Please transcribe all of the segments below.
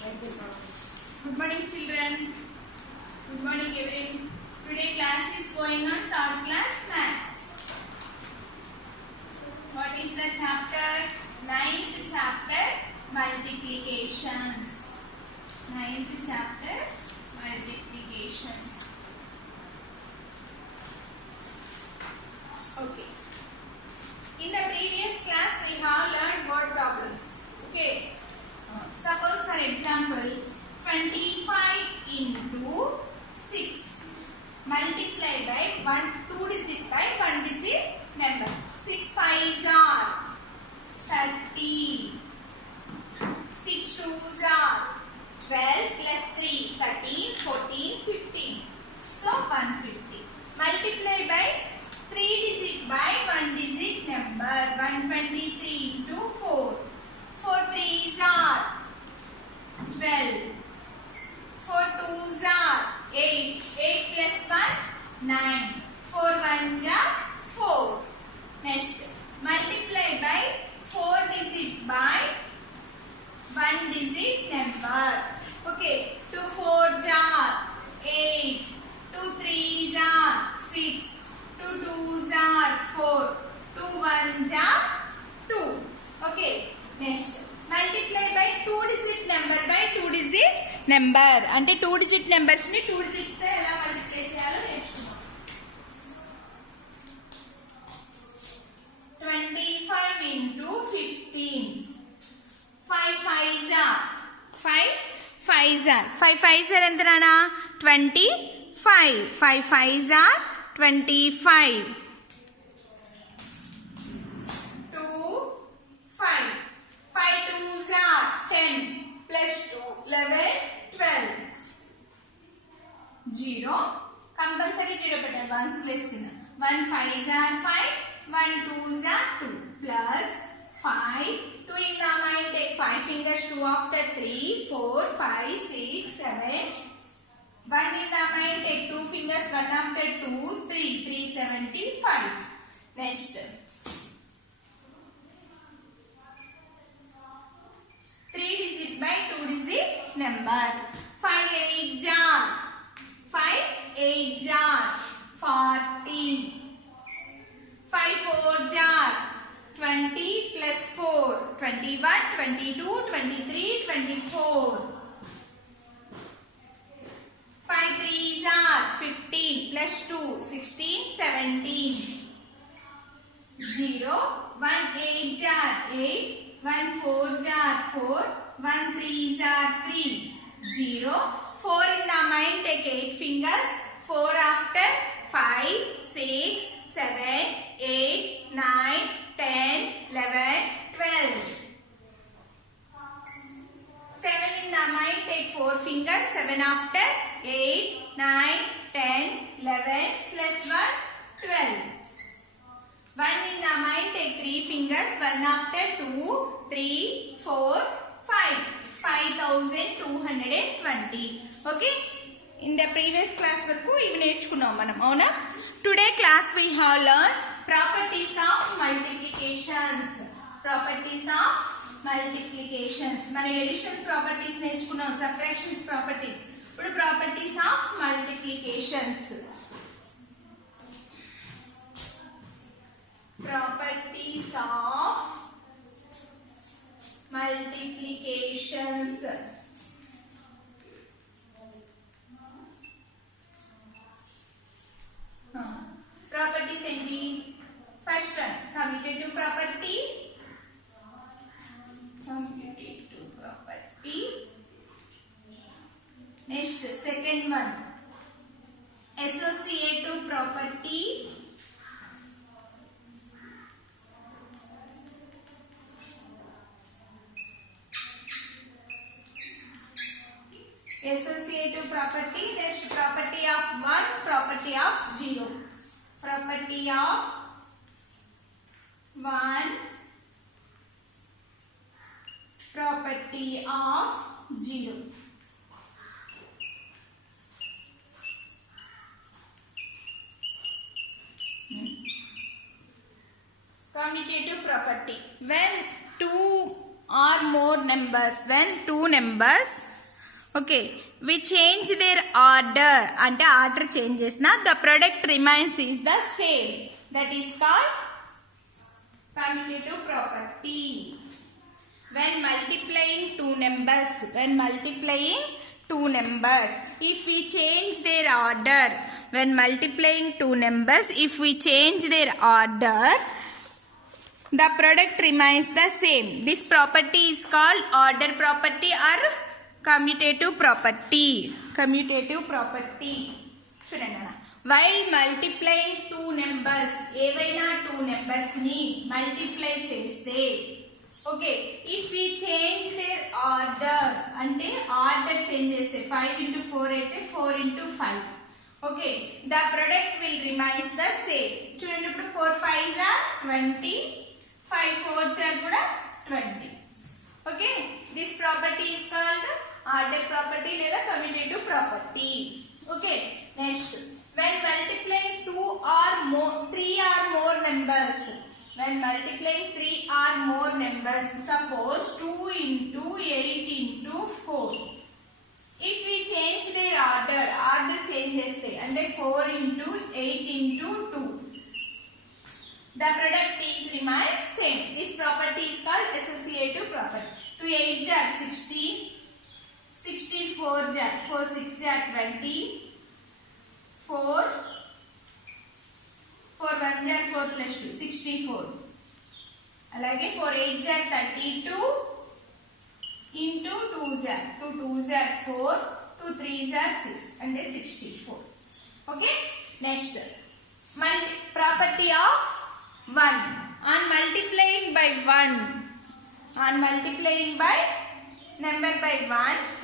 Good morning, children. Good morning, everyone. Today class is going on third class maths. What is the chapter? Ninth chapter, multiplications. Ninth chapter, multiplications. Okay. In the previous class, we have learned word problems. Okay. Suppose for example, 25 into 6 multiplied by 2 digit by 1 digit number. 6 5s are 30. 6 2s are 12 plus 3, 13, 14, 15. So 150. Multiply by 3 digit by 1 digit number. 123 into 4. 4 3s are 12. 4 2s are 8. 8 plus 1, 9. 4 1s are 4. Next, multiply by 4 digit by 1 digit number. Okay, 2 4s are 8. 2 3s are 6. 2 2s are 4. 2 1s are 2. Okay. Next, multiply by 2 digit number by 2 digit number. అంటే 2 digit numbers ని 2 digits తో ఎలా multiply చేయాలో నేర్చుకుందాం. 25 into 15. 5 5s are 5 5s are 5 5s are ఎంత నానా 25. 5 5s are 25. 2 5. 5 2s are 10 plus 2 11 12. 0 compulsory 0 పెట్టాలి 1s place కింద 1 5s are 5 1 2s are 2 plus 5 2 in the mind take 5 fingers 2 after 3 4 5 6 7 1 in the mind take 2 fingers 1 after 2 3 375. Next, 3 digit by 2 digit number. 5 8 jar 5 8 jar 40. 5 4 jar 20 plus 4 21 22 23 24. 5 3 jar 15 plus 2 16 17. 0 1 8 jar 8 1 4 jar 4 1 3 jar 3. 0 4 in the mind take 8 fingers 4 after 5 6 7 8 9 10 11 12. 7 in the mind take 4 fingers 7 after 8 9 10 11 plus 1 12. 1 in the mind take 3 fingers 1 after 2 3 4 5. 5220. Okay, in the previous class వరకు ఇవి నేర్చుకున్నాం మనం అవునా. Today class we have learned properties of multiplications. Properties of multiplications. మనం addition properties నేర్చుకున్నాం, subtractions properties. ఇప్పుడు properties of multiplications. Properties of multiplications. Properties ఏంటి? First one, commutative property. Commutative property. Next, second one, associative property. Associative property. Next, property of 1, property of 0. Property of 1, property of 0. Commutative property. When two or more numbers, when two numbers Okay, we change their order ante order changes na the product remains is the same. That is called commutative property. When multiplying two numbers, if we change their order, when multiplying two numbers, if we change their order, the product remains the same. This property is called order property or commutative property. చూడండి, while multiplying two numbers, ఏవైనా two numbers ని multiply చేస్తే, okay, if we change their order అంటే order change చేస్తే 5 into 4 అయితే 4 into 5, okay, the product will remains the same. చూడండి, ఇప్పుడు 4 5s are 20, 5 4s are కూడా 20. Okay, this property is called order property లేదా commutative property. Okay, next, when multiplying 2 or more 3 or more numbers, when multiplying 3 or more numbers, suppose 2 into 8 into 4, if we change their order changes అంటే 4 into 8 into 2, the product is remains same. This property is called associative property. 2 8 are 16, 16 4 are 4 6 are 20, 4 1 are 4 plus 2 64, అలాగే 4 8 are 32 into 2 are 2 2 are 4, 2 3 are 6 అంటే 64. Okay, next, property of 1. On multiplying by 1, number by 1,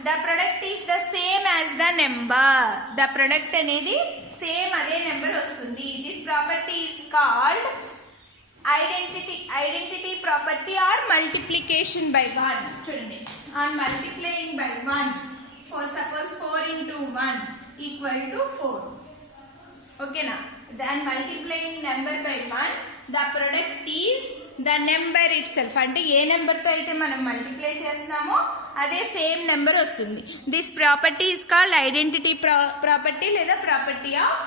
the product is the same as the number. The product అనేది same అదే number వస్తుంది. This property is called identity property or multiplication by 1. చూడండి, on multiplying by 1, for suppose 4 into 1 equal to 4. Okay na, then multiplying number by 1, the product is the number itself. అంటే ఏ number తో అయితే మనం multiply చేస్తున్నామో అదే same number వస్తుంది. This property is called identity property లేదా property of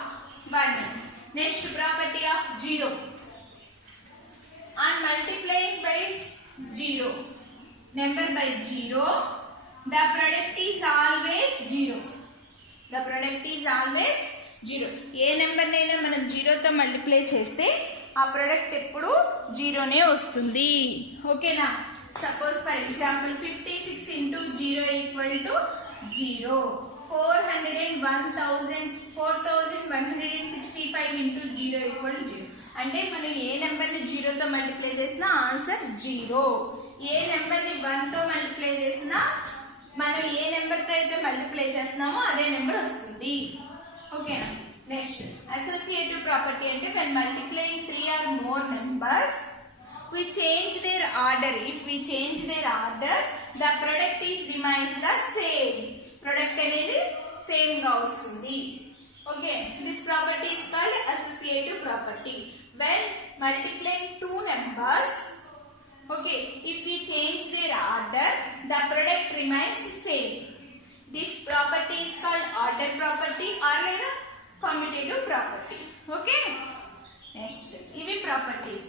1. Next, property of 0. On multiplying by 0, number by 0, the product is always 0. The product is always 0. A number నైనా మనం 0 తో మల్టిప్లై చేస్తే ఆ ప్రొడక్ట్ ఎప్పుడు 0నే వస్తుంది. ఓకేనా, suppose for example 56 into 0 equal to 0, 4165 into 0 equal to 0. అంటే మనం ఏ నెంబర్ని 0 తో మల్టిప్లై చేసినా ఆన్సర్ 0. ఏ నెంబర్ని 1 తో మల్టిప్లై చేసినా మనం ఏ నెంబర్తో అయితే మల్టిప్లై చేస్తున్నామో అదే నెంబర్ వస్తుంది. ఓకేనా, నెక్స్ట్, అసోసియేటివ్ ప్రాపర్టీ అంటే when multiplying 3 or more numbers, we change their order. If we change their order, the product is remains the same. Product అనేది సేమ్ గా వస్తుంది. Okay, this property is called associative property. When multiplying two numbers, okay, if we change their order, the product remains same. This property is called order property or లేదా commutative property. Okay, next, ఇవి properties.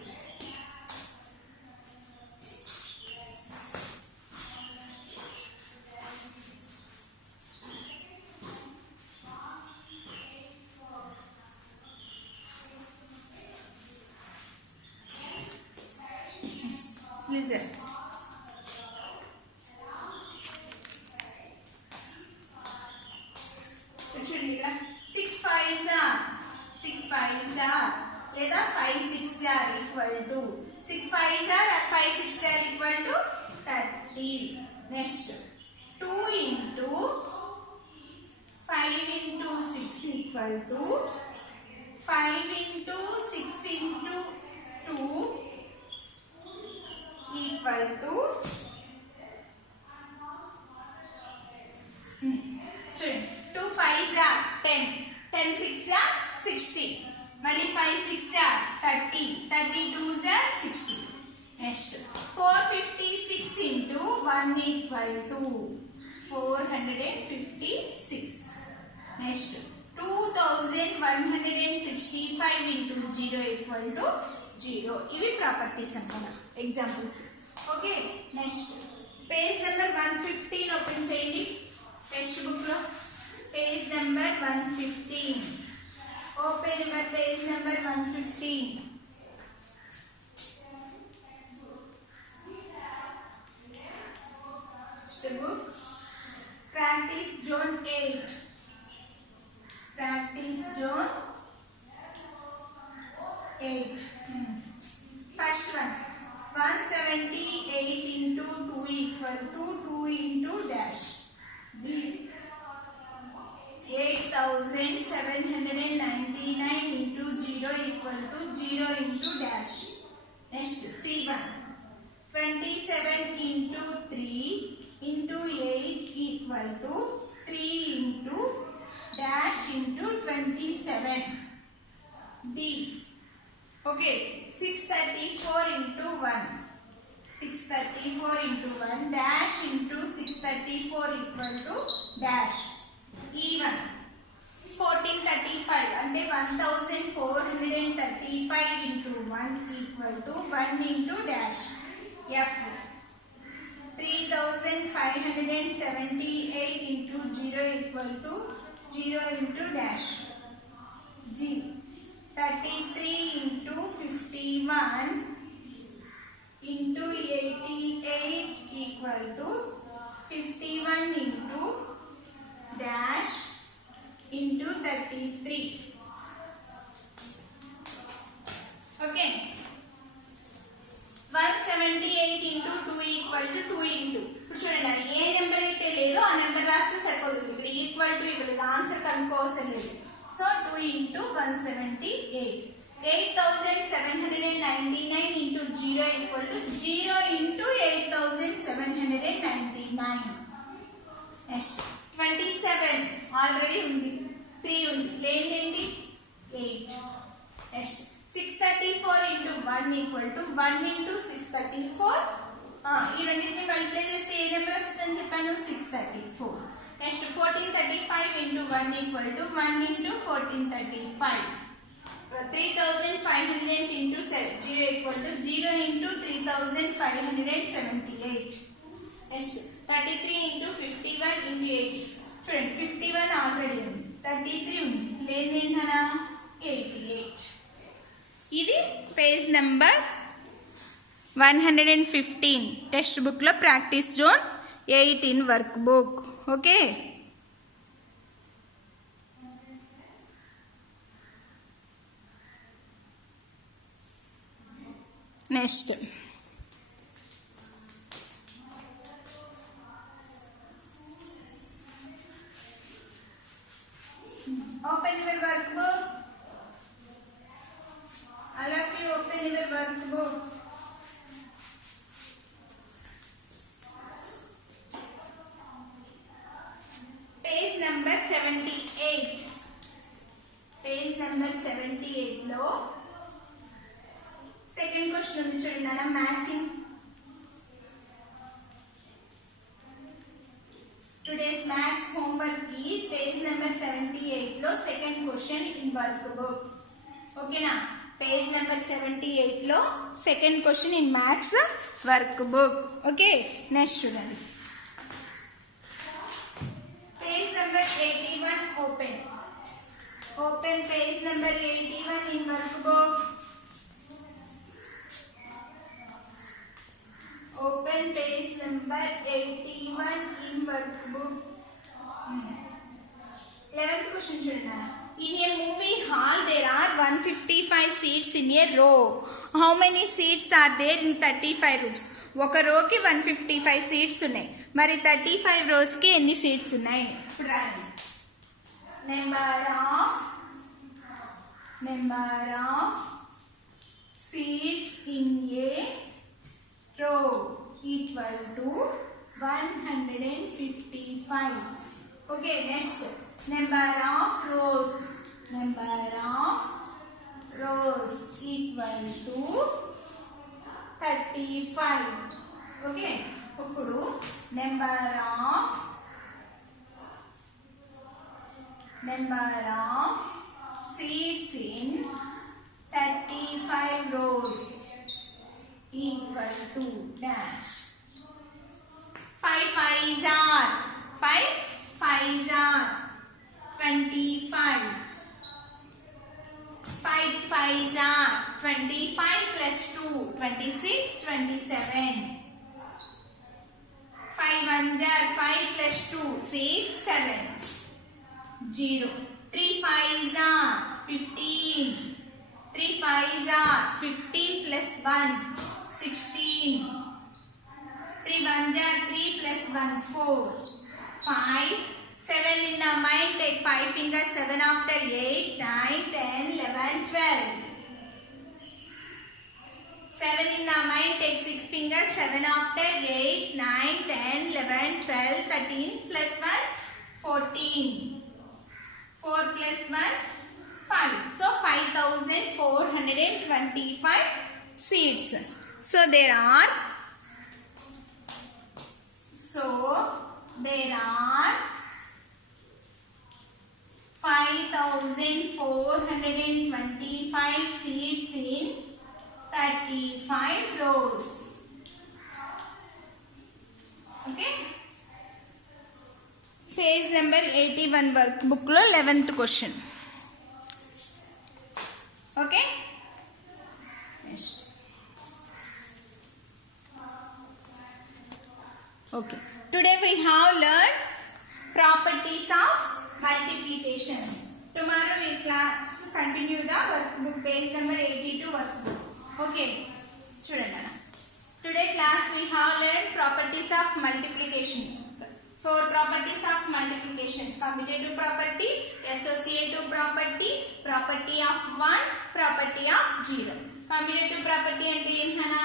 Listen. Six fives are లేదా 5 6 are equal to 6 5s are 5 6 are equal to 30. Next, 2 into 5 into 6 equal to 5 into 6 into 2 equal to 2 5s are 10, 10 6s are 60, మళ్ళీ 5 6 are 30, 32s are 60. Next, 456 into 1 equal to 456. Next 2165 into 0 equal to 0. ఇవి properties అన్నమాట examples. Okay next page number 115 open చేయండి text book లో. Page number 115 open your page number 115. book practice zone 8. Practice zone 8. First one 178 into 2 equal to 2 into dash. B 8799 into 0 equal to 0 into dash. Next C1 27 into 3 into 8 equal to 3 into dash into 27. D. Okay, 634 into 1. 634 into 1 dash into 634 equal to dash. E1 1435 అంటే 1435 into 1 equal to 1 into dash. F 3578 into 0 equal to 0 into dash. G 33 into 51 into 88 equal to 51 into dash into 33. Okay. 178 into 2 equal to 2 into. ఇప్పుడు చూడండి ఏ number అయితే లేదో ఆ number రాస్తే సరిపోతుంది. ఇక్కడ equal to ఇవ్వలేదు, ఆన్సర్ కనుక్కోవసం లేదు. So 2 into 178. 8799 into 0 equal to 0 into 8799. Next 27 already ఉంది, 3 ఉంది, లేనిదేంటి 8. Next 634 into 1 equal to 1 into 634. ఈ రెండింటిని మల్టిప్లై చేస్తే ఏ నెంబర్ వస్తుందని చెప్పాను 634. Next 1435 into 1 equal to 1 into 1435. 3500 into 0 equal to 0 into 3578. Next 33 into 51 into 8. చూడండి 51 ఆల్రెడీ ఉంది, 33 ఉంది, లేనిదేంటనా 88. ఇది పేజ్ నెంబర్ 115 టెక్స్ట్ బుక్ లో practice zone 18 work book. Okay next open your workbook. All of you open your workbook. Page number 78. Page number 78 లో second question ఉంది చూడండి అన్న matching. Today's maths homework is page number 78 లో second question in work book. ఓకేనా page number 78 లో second question in maths work book. Okay next చూడండి page number 81 open. Open page number 81 in work book. Open page number 81 in workbook. 11th question children. In a movie hall there are 155 seats in a row. How many seats are there in 35 rows? ఒక రోకి 155 seats ఉన్నాయి, మరి 35 rose కి ఎన్ని seats ఉన్నాయి? ఇప్పుడు రాయండి. Number of seats in a row equal to 155. Okay, next number of rows equal to 35. Okay, ఇప్పుడు number of number of seeds in 35 rows equal to dash. 5 5s are 25. 5 5s are 25 plus 2 26 27. 5 1s are 5 plus 2 6 7 0. 3 5s are 15. 3 5s are 15 plus 1 16. 3 1s are 3 plus 1 4. 5 7 in the mind, take 5 fingers, 7 after 8 9 10 11 12. 7 in the mind, take 6 fingers, 7 after 8 9 10 11 12 13 plus 1 14. 4 plus 1 5. So 5425 seeds. So there are 5425 seeds in 35 rows. Okay. Page number 81 workbook lo 11th question. Okay. Next. Okay. Today we have learned properties of multiplication. Tomorrow we class continue the workbook, page number 82 workbook. Okay. Chudana. Today class we have learned properties of multiplication. 4 properties of multiplication: commutative property, associative property, property of 1, property of 0. Commutative property ante enhana,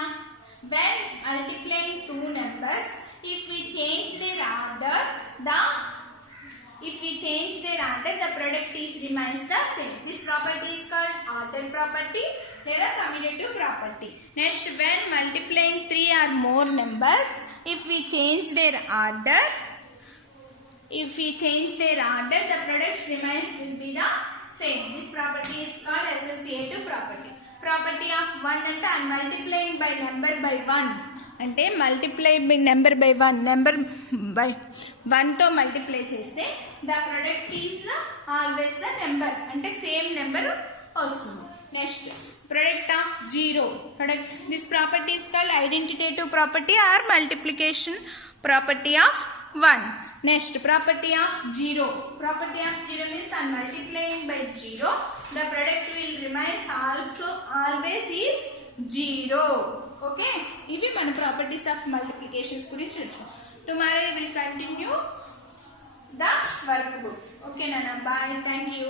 when multiplying two numbers, if we change their order, the product remains the same. This property is called order property or commutative property. Next, when multiplying 3 or more numbers, if we change their order, the product remains will be the same. This property is called associative property. Property of 1 ante I am multiplying by number by 1. అంటే multiply by number by 1, number by 1తో multiply చేస్తే the product is always the number, అంటే same number వస్తుంది. Next, product of 0. This property is called identity property or multiplication property of 1. Next, property of 0. Property of 0 means on multiplying by 0 the product will remains also always is 0. Okay, ఇవి మన properties of multiplications గురించి చూద్దాం. Tomorrow we will continue the workbook. Okay Nana, bye, thank you.